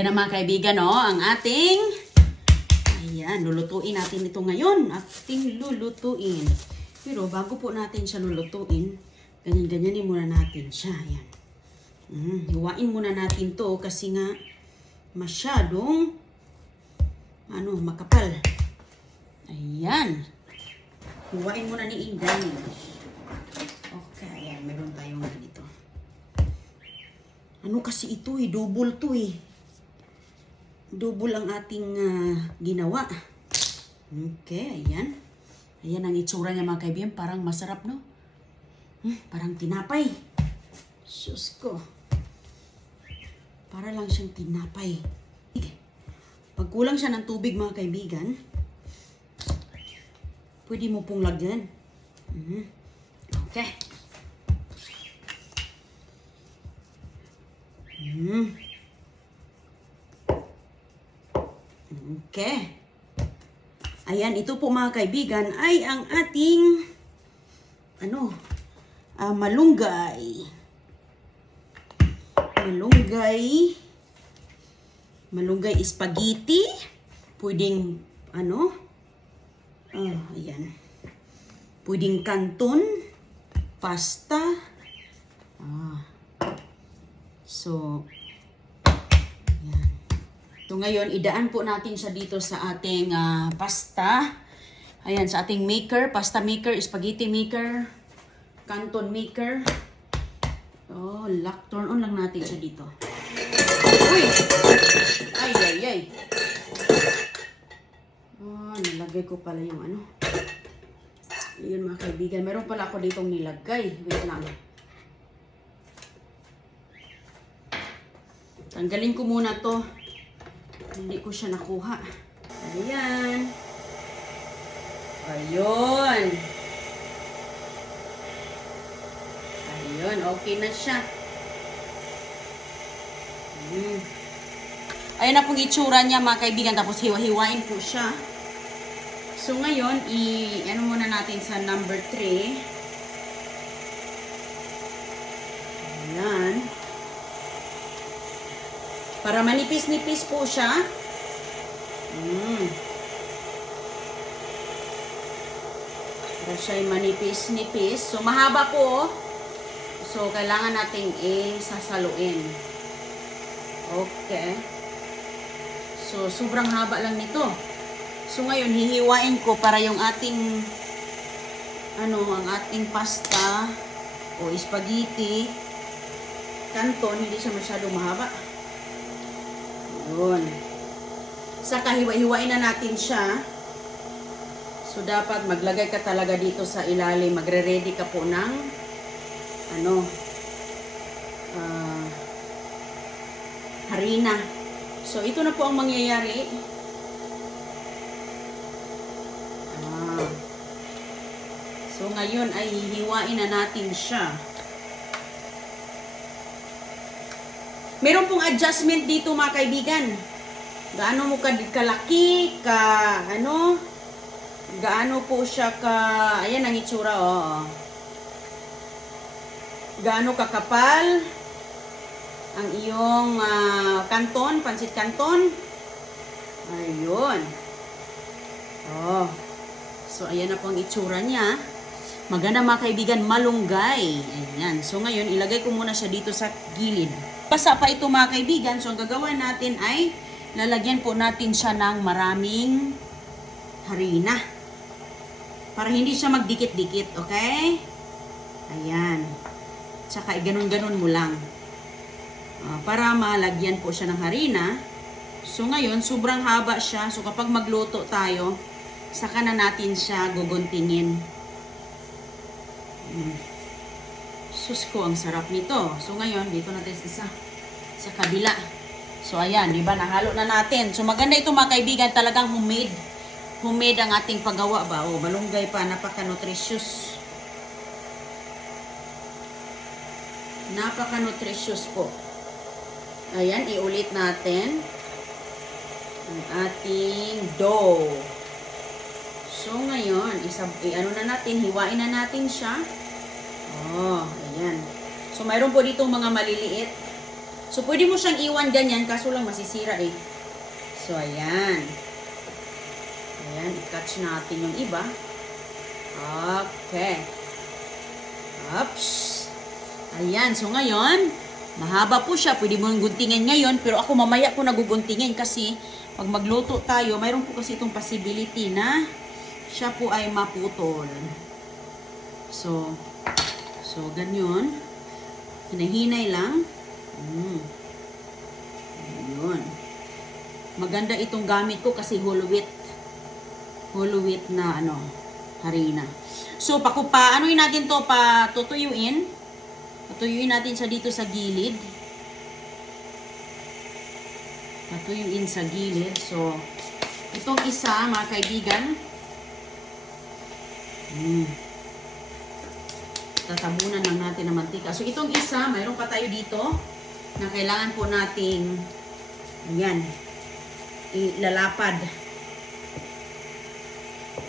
Yan mga kaibigan, ang ating, ayan, lulutuin natin ito ngayon. Ating lulutuin. Pero bago po natin siya lulutuin, ganyan-ganyanin muna natin siya. Ayan. Hiwain muna natin to kasi nga masyadong, makapal. Ayan. Hiwain muna ni Inday. Okay, ayan, meron tayong ganito. Ano kasi ito double to Double ang ating ginawa. Okay, ayan. Ayan ang itsura niya mga kaibigan. Parang masarap, no? Parang tinapay. Sus ko. Para lang siyang tinapay. Pag kulang siya ng tubig mga kaibigan, pwede mo pong lagyan. Okay. Okay. Ayan, ito po mga kaibigan ay ang ating malunggay. Malunggay spaghetti. Pwedeng ayan. Pwedeng canton, pasta. So, ayan. So ngayon, idaan po natin siya dito sa ating pasta. Ayan, sa ating maker, pasta maker, spaghetti maker, canton maker. Turn on lang natin siya dito. Uy! Ay. Nilagay ko pala yung Ayun mga kaibigan, meron pala ako ditong nilagay. Wait lang. Tanggalin ko muna to. Hindi ko siya nakuha. Ayan. Ayun. Okay na siya. Ayan na pong itsura niya mga kaibigan. Tapos hiwa-hiwain po siya. So ngayon, muna natin sa number 3. Ayan. Para manipis-nipis po siya. Para siya'y manipis-nipis. So, mahaba po. So, kailangan nating sasaluin. Okay. So, sobrang haba lang nito. So, ngayon, hihiwain ko para yung ating ang ating pasta o spaghetti canton, hindi siya masyadong mahaba. Yun. Saka hiwa-hiwain na natin siya. So, dapat maglagay ka talaga dito sa ilalim. Magre-ready ka po ng harina. So, ito na po ang mangyayari. So, ngayon ay hihiwain na natin siya. Meron pong adjustment dito mga kaibigan. Gaano mo kalaki, gaano po siya ayan ang itsura, gaano kakapal ang iyong canton, pansit canton. Ayun. So, ayan na po ang itsura niya. Maganda mga kaibigan, malunggay. Ayan. So, ngayon, ilagay ko muna siya dito sa gilid. Basa pa ito mga kaibigan. So, ang gagawin natin ay lalagyan po natin siya ng maraming harina. Para hindi siya magdikit-dikit. Okay? Ayan. Tsaka, ganun-ganun mo lang. Para malagyan po siya ng harina. So, ngayon, sobrang haba siya. So, kapag magluto tayo, saka na natin siya guguntingin. Sus ko, ang sarap nito. So, ngayon, dito natin sa kabila. So, ayan, di ba? Nahalo na natin. So, maganda ito mga kaibigan. Talagang homemade. Homemade ang ating paggawa ba? Malunggay pa. Napaka-nutritious. Napaka-nutritious po. Ayan, iulit natin ang ating dough. So, ngayon, hiwain na natin siya. Ayan. So, mayroon po dito mga maliliit So, pwede mo siyang iwan ganyan, kaso lang masisira eh. So, ayan. Ayan, i-catch natin yung iba. Okay. Oops. Ayan, so ngayon, mahaba po siya. Pwede mo guntingin ngayon, pero ako mamaya po naguguntingin kasi pag magluto tayo, mayroon po kasi itong possibility na siya po ay maputol. So ganyan. Hinahinay lang. Ayun. Maganda itong gamit ko kasi whole wheat na harina. So, anuin natin to, tutuyuin. Patuyuin natin siya dito sa gilid. Patuyuin sa gilid. So, itong isa, mga kaibigan, tatabunan lang natin ng mantika. So, itong isa, mayroon pa tayo dito na kailangan po nating, ayan,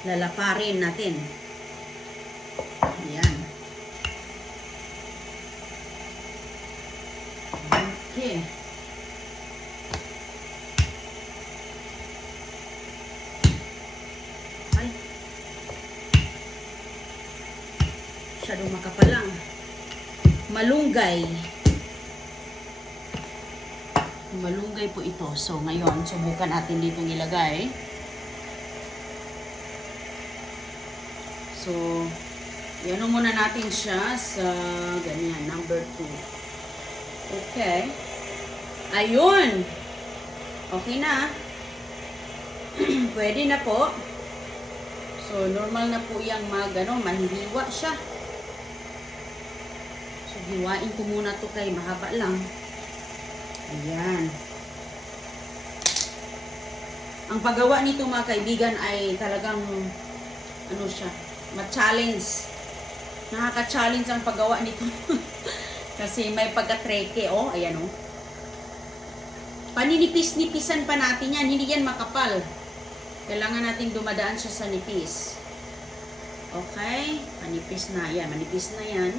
lalaparin natin. Ayan. Okay. Ay. Masyadong makapalang. Malunggay. Malunggay po ito. So, ngayon, subukan natin dito ilagay. So, yan muna natin siya sa ganyan, number 2. Okay. Ayun. Okay na. Pwede na po. So, normal na po yung mahihiwa siya. So, hiwain ko muna to kay mahaba lang. Ayan. Ang paggawa nito mga kaibigan ay talagang ma-challenge. Nakaka-challenge ang paggawa nito. Kasi may pagka-treke, ayan Paninipis-nipisan pa natin yan, hindi yan makapal. Kailangan nating dumadaan siya sa nipis. Okay? Manipis na yan,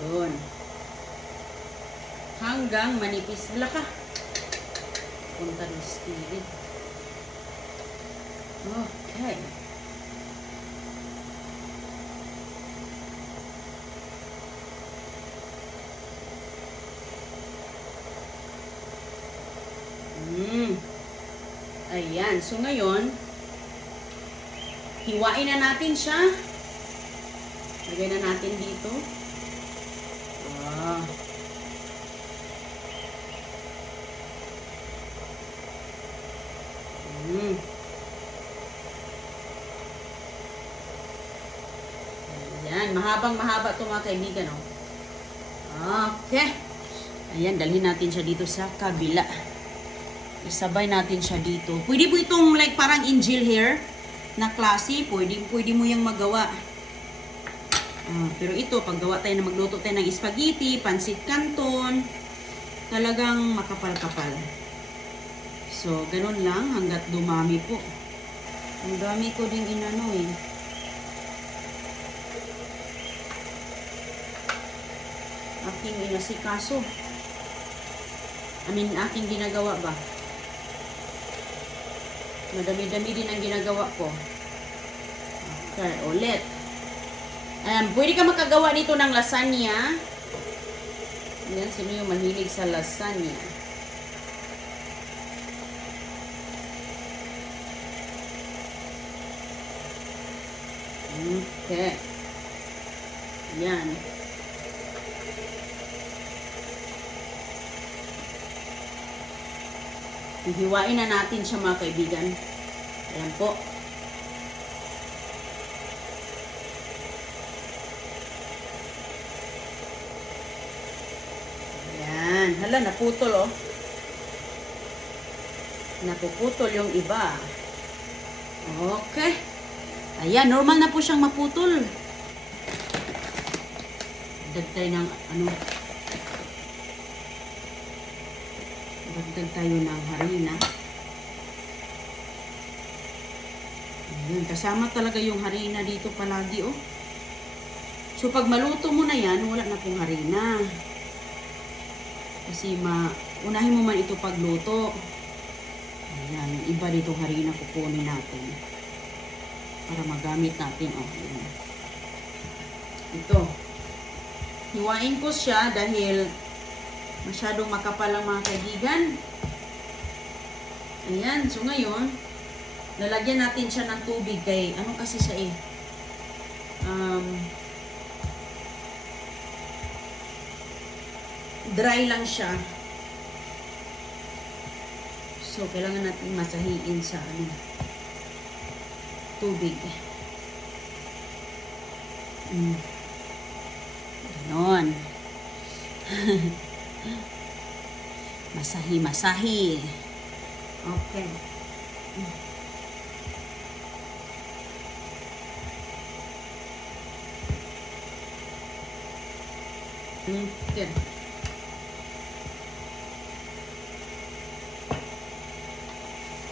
Yun. Hanggang manipis. Wala ka. Punta ng skillet. Okay. Ayan. So, ngayon, hiwain na natin siya. Lagay na natin dito. Ayan. Mahabang-mahaba ito mga kaibigan. Okay. Ayan. Dalhin natin siya dito sa kabila. Isabay natin siya dito. Pwede po itong like parang angel hair na klase. Pwede mo yung magawa. Pero ito, paggawa tayo na magluto tayo ng spaghetti, pansit canton, talagang makapal-kapal. So, ganun lang hanggat dumami po. Ang dami ko din aking inasikaso. Aking ginagawa ba? Madami-dami din ang ginagawa ko. Okay, ulit. Pwede ka makagawa nito ng lasagna. Yan, sino yung mahilig sa lasagna? Okay. Yan. Hihiwain na natin siya mga kaibigan. Ayan po. Ayan. Hala, naputol Napuputol yung iba. Okay. Ayan, normal na po siyang maputol. Dagdag ng dagdag tayo ng harina. Ayan, kasama talaga yung harina dito palagi So, pag maluto mo na yan, wala na pong harina. Kasi unahin mo man ito pagluto. Ayan, iba dito harina kukunin natin. Para magamit natin. Oh, ayan. Ito. Hiwain ko siya dahil masyadong makapal ang mga kaibigan. Ayan, so ngayon, lalagyan natin siya ng tubig kay, ano kasi siya eh, dry lang siya. So, kailangan natin masahiin sa tubig. Ganon. Masahi. Okay. Okay.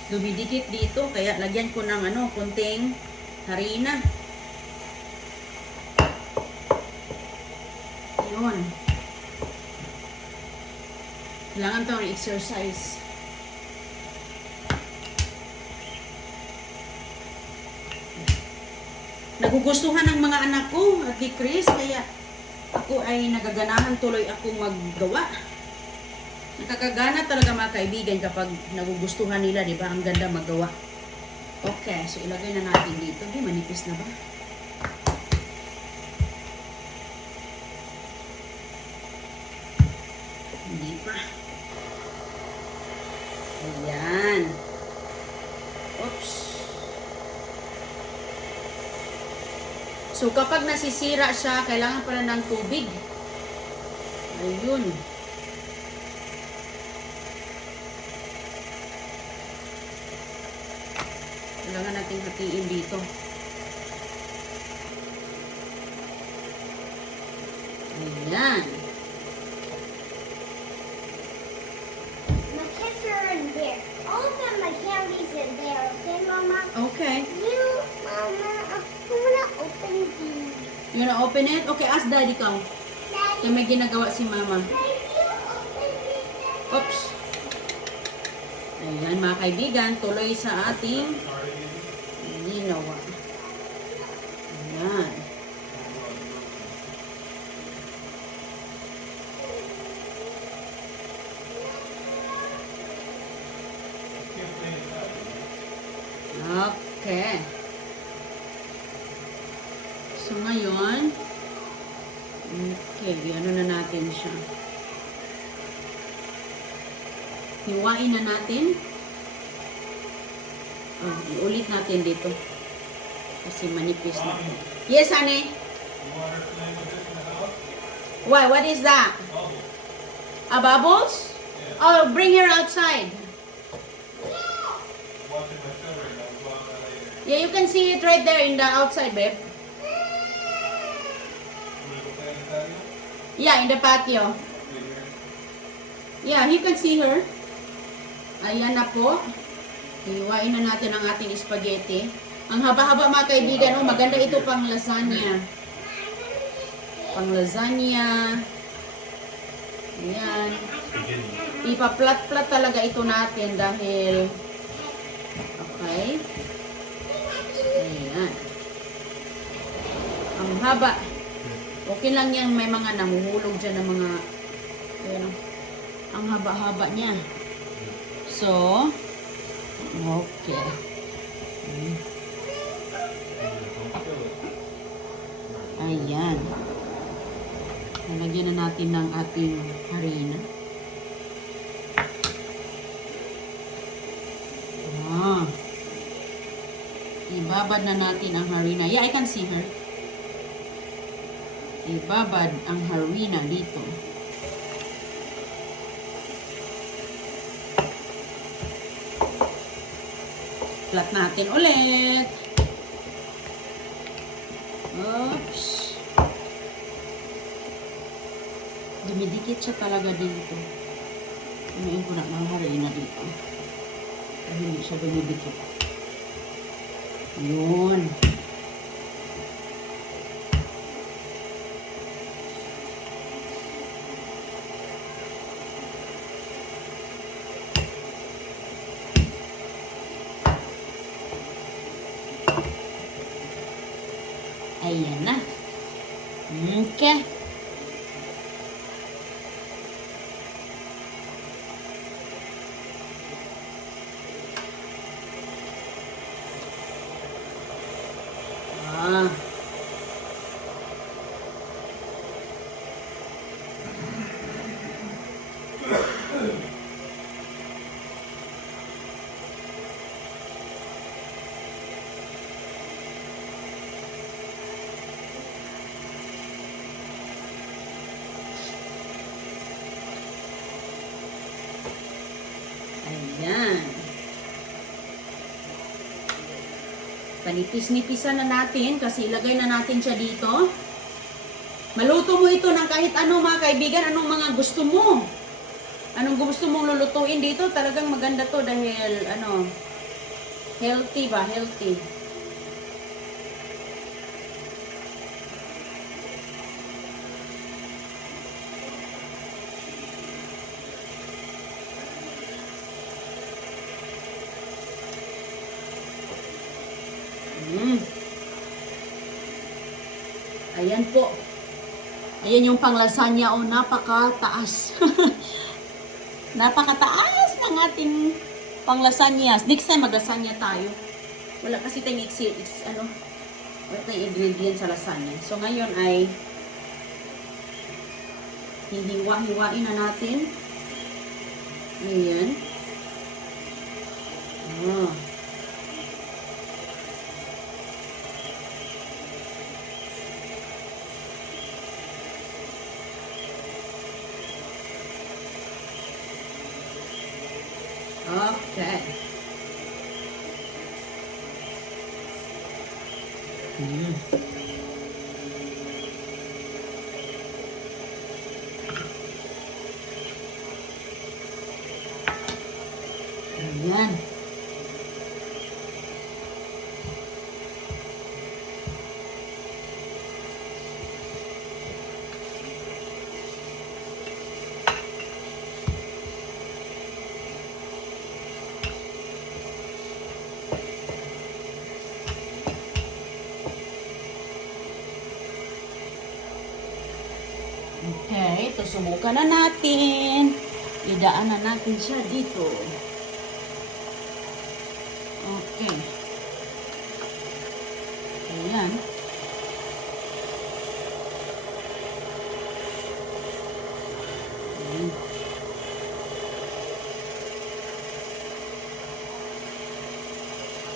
Dumidikit dito, kaya lagyan ko ng konting harina. Yun. Kailangan ito ng exercise. Nagugustuhan ng mga anak ko, Ate Chris, kaya ako ay nagaganahan tuloy akong maggawa. Nakakagana talaga mga kaibigan kapag nagugustuhan nila, di ba? Ang ganda magawa. Okay, so ilagay na natin dito. Di, manipis na ba? Hindi pa. Ayan. Oops. So, kapag nasisira siya, kailangan pala ng tubig. Ayun. Kailangan natin hatiin dito. Ayan. My kids are in there. All of them, my candies in there. Okay, Mama? Okay. Mama, I wanna open these. You wanna open it? Okay, ask Daddy ka. Daddy, Kaya may ginagawa si Mama. can you open these? Oops. Ayan mga kaibigan, tuloy sa ating ginawa. Ayan. Okay. So ngayon, okay, ano na natin siya. Hiwain na natin. Oh, iulit natin dito. Kasi manipis na. Yes, honey? Why? What is that? A bubbles? Oh, bring her outside. Yeah, you can see it right there in the outside, babe. Yeah, in the patio. Yeah, you can see her. Ayan na po. Hiwain na natin ang ating spaghetti. Ang haba-haba mga kaibigan. Oh, maganda ito pang lasagna. Pang lasagna. Ayan. Ipa-plat-plat talaga ito natin dahil okay. Ayan. Ang haba. Okay lang yan. May mga nahuhulog dyan ng mga ayan, ang haba-haba niya. So, okay. Ayan. Nalagyan na natin ng ating harina. Ibabad na natin ang harina. Yeah, I can see her. Ibabad ang harina dito. Flat natin ulit. Oops. Dumidikit siya talaga dito. Unahin ko na ng harina dito. Pero hindi siya dumidikit. Yun. Ayan na. Okay. Ah. Ayan. Panipis-nipisan na natin kasi ilagay na natin siya dito. Maluto mo ito ng kahit ano mga kaibigan, anong mga gusto mo. Anong gusto mong lulutuin dito, talagang maganda to dahil healthy ba? Healthy. Ayan po. Ayan yung pang lasagna. Oh, napakataas. Napakataas ng ating pang lasagna. Next time mag-lasagna tayo. Wala kasi tayong wala tayong ingredients sa lasagna. So ngayon ay hihiwa-hiwain na natin. Ayan. Oh. Okay. Ayan. Okay, ito subukan na natin. Idaan na natin siya dito. Okay. Ayan. Ayan.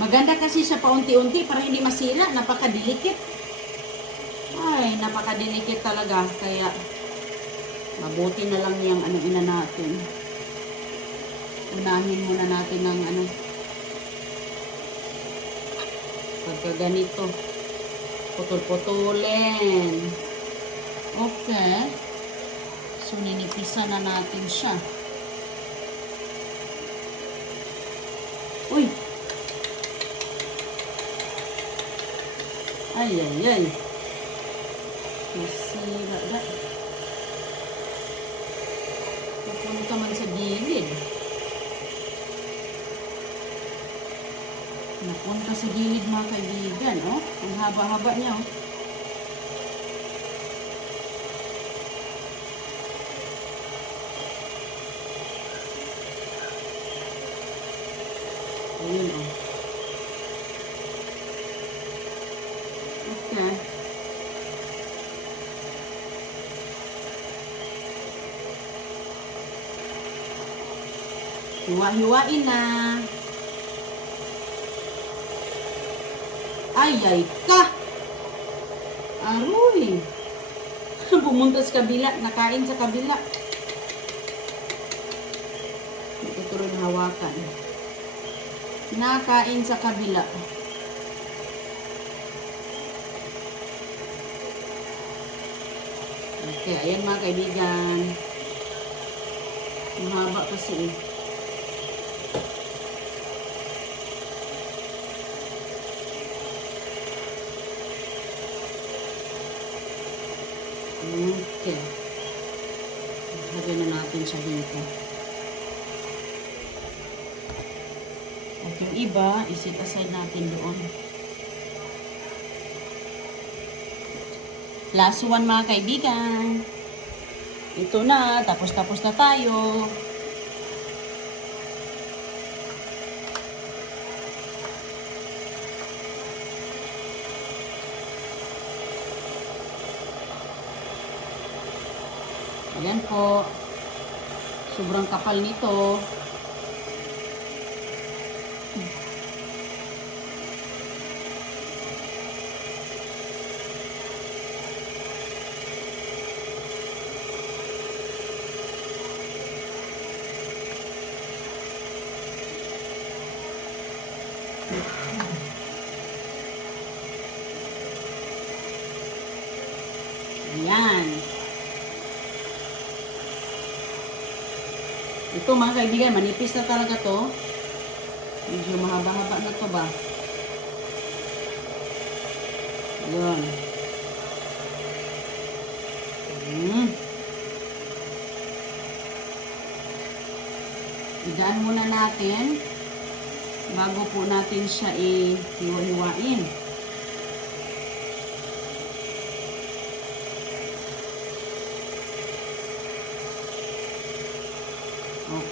Maganda kasi siya paunti-unti para hindi masira. Napaka-delicate. Ay, napaka-delicate talaga. Kaya, mabuti na lang yung ina natin. Unahin muna natin ng pagka ganito. Putol-putulin. Okay. So, ninipisan na natin siya. Uy! Ay, ay, ay. Masira ba? Napunta man sa gilid. Napunta sa gilid mga kaibigan, oh. Ang haba-haba niya, oh. Ayun, oh. Okay. Hiwa-hiwain na. Ay ka! Aroy! Pumunta sa kabila. Nakain sa kabila. Ito tuloy na hawakan. Nakain sa kabila. Okay, ayan mga kaibigan. Mahaba kasi eh. Okay. Lagyan na natin siya dito. At yung iba, isit aside natin doon. Last one mga kaibigan. Ito na, tapos na tayo. Ayan po. Sobrang kapal nito. Ayan. Ito mga kaibigan, manipis na talaga to. Medyo mahaba-haba na to ba? Ayan. Igaan muna natin bago po natin siya i-hiwa-hiwain.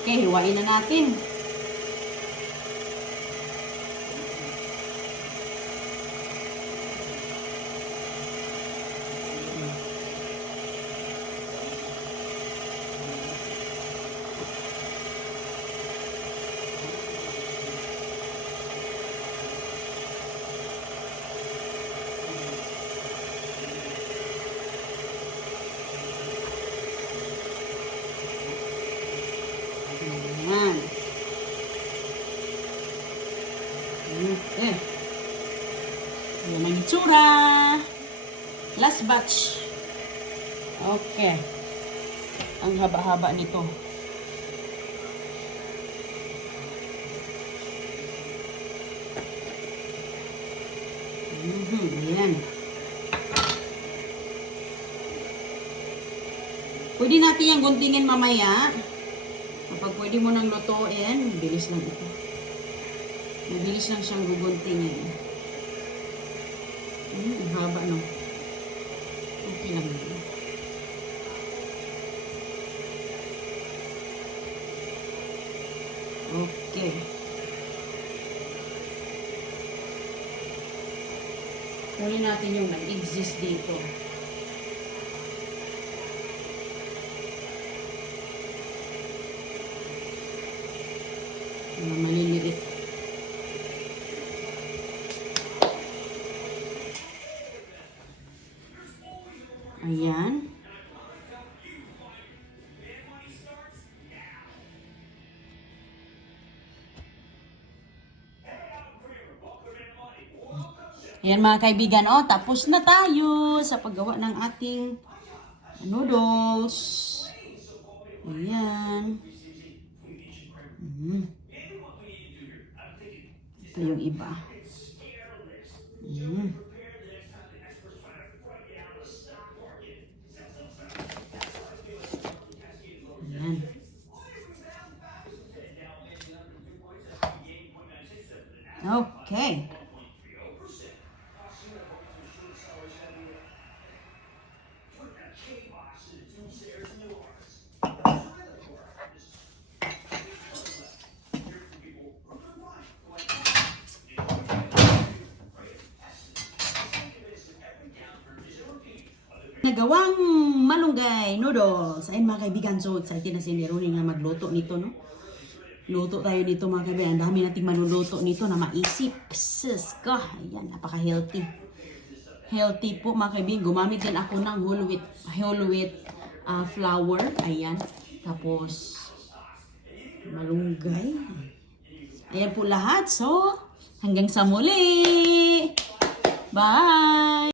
Okay, hiwain na natin. Ayan. Okay. Ayan ang itsura. Last batch. Okay. Ang haba-haba nito. Ayan. Pwede natin yung guntingin mamaya. Kapag pwede mo nang lutuin, bilis lang ito. Mabilis lang siyang guguntingin. Ang haba, no? Okay lang. Okay. Kunin natin yung nag-exist dito. Maliliit. Ayan. Ayan mga kaibigan, tapos na tayo sa paggawa ng ating noodles. Ayan. Ito yung iba. Ayan. Okay. Nagawang malunggay noodles. Ayun mga kaibigan, so excited na si Neroni nga magluto nito, no? Luto tayo nito mga kaibigan. Ang dami nating maluluto nito na maisip. Sus ka. Ayan, napaka-healthy. Healthy po mga kaibigan. Gumamit din ako ng whole wheat flour. Ayan. Tapos, malunggay. Ayan po lahat. So, hanggang sa muli. Bye!